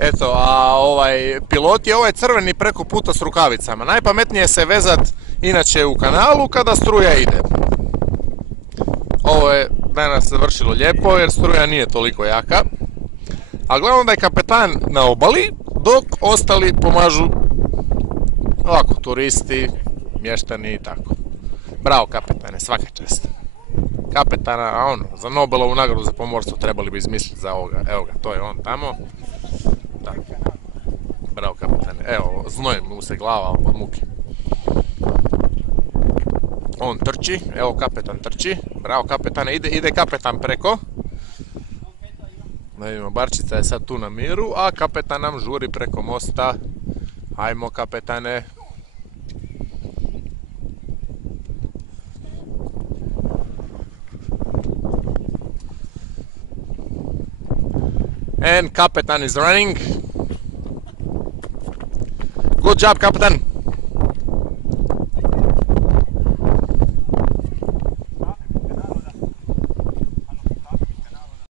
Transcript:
Eto, a pilot je ovaj crveni preko puta s rukavicama. Najpametnije se vezat inače u kanalu kada struja ide. Ovo je danas završilo lijepo jer struja nije toliko jaka. A glavno da je kapetan na obali dok ostali pomažu ovako turisti, mještani i tako. Bravo kapetane, svaka čast. Kapetana, za Nobelovu nagradu za pomorstvo trebali bi izmisliti za ovoga. Evo ga, to je on tamo. Da. Bravo kapetane. Evo, znoji mu se glava od muke. On trči, evo kapetan trči. Bravo kapetane, ide kapetan preko. Da vidimo, barčica je sad tu na miru, a kapetan nam žuri preko mosta. Ajmo kapetane. And Kapitan is running. Good job, Kapitan.